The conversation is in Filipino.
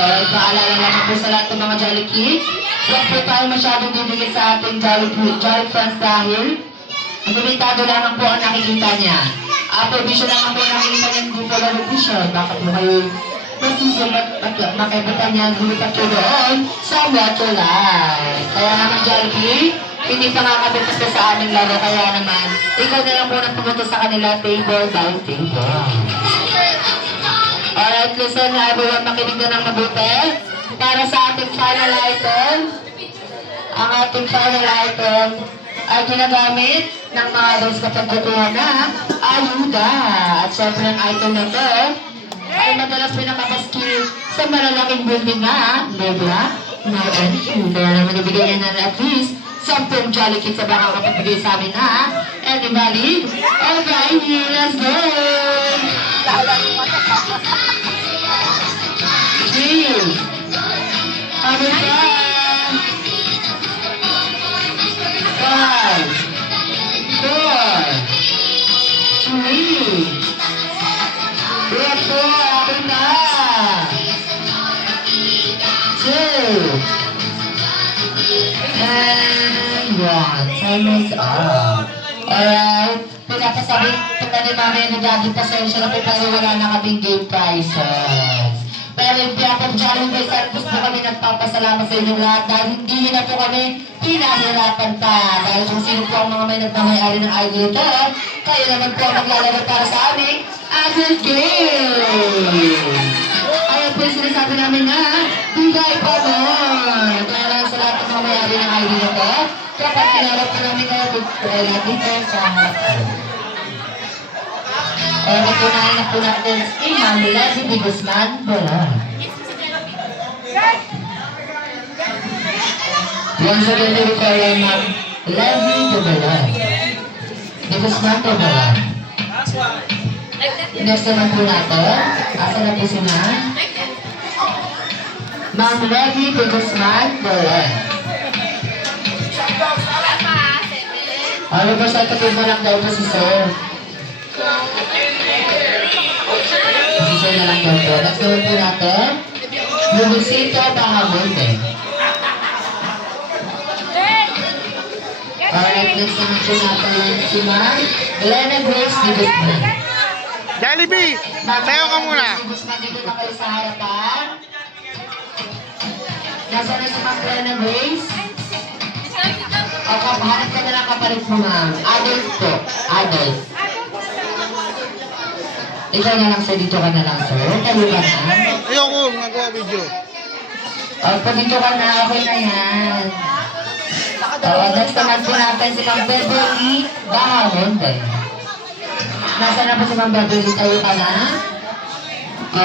Paalala naman po sa lahat ng mga Jolly Kids. Huwag po tayo masyadong bibigay sa ating Jolly Friends dahil limitado lamang po ang nakikita niya. Provision lamang po nakikita niya, hindi po lang vision. Bakit mo kayo masusunod at makibutan niya gumipat ko doon sa water life. Kaya naman Jolly, hindi pa nakakabit ito sa aming laro. Kaya naman, ikaw na lang muna pumunta sa kanila table by table. Alright, listen na everyone, makinig na ng mabuti. Para sa ating final item, ang ating final item ay ginagamit ng mga adults kapag kukuha na ayuda. At syempre ang item na ito ay madalas pinakapaskil sa malalaking building na Nebla, no entry. Kaya naman ibigay niya na at least 10 Jolly Kids sa baka kapapagay sa amin na anybody? Alright, let's go! Cheers! Ano ba? 5, 4, 3, ito, akin na! 2, and 1. Time is up. Alright, pinapasabi ni Mami na dati pasensya na po pero wala na kaming game prizes. Pero yung Piapag Jolly guys, at gusto kami nagpapasalamat sa inyo lahat dahil hindi na po kami pinahirapan pa. Dahil kung sino po ang mga may nagmamayari ng idol ito, kayo naman po ang maglalaro para sa aming idol game. Kaya po yung sinasabi namin na bigay pa more. Kaya lang sa lahat ng mga mayari ng idol ito, kapag tinarap po namin kayo dito sa hapon. Natunayan na po natin si Ma'am Levy de Guzman Bolan. Once again, we call Ma'am Levy de Bolan. De Guzman Bolan. Next naman po natin, asa na po si Ma'am Levy de Guzman Bolan. Ano ba sa tapos na lang daw po si Sir? Sisay na lang daw po. Next naman po natin, Lumusito Bahamonte. Alright, next naman po natin si Ma'am Elena Grace de Guzman. Jollibee! Tayo ka muna! Ma'am Guzman, dito na kayo sa harapan. Nasa na si Ma'am Elena Grace? O, kapahanap ka na lang kapalit mo, ma'am. Adult po. Adult. Ikaw na lang, sir. Dito ka na lang, sir. Tayo ka na. Ayoko, magawa video. O, pag dito ka na, okay na yan. O, next naman po natin si Ma'am Beverly Bahamonte. Nasa na po si Ma'am Beverly? Tayo ka na? O,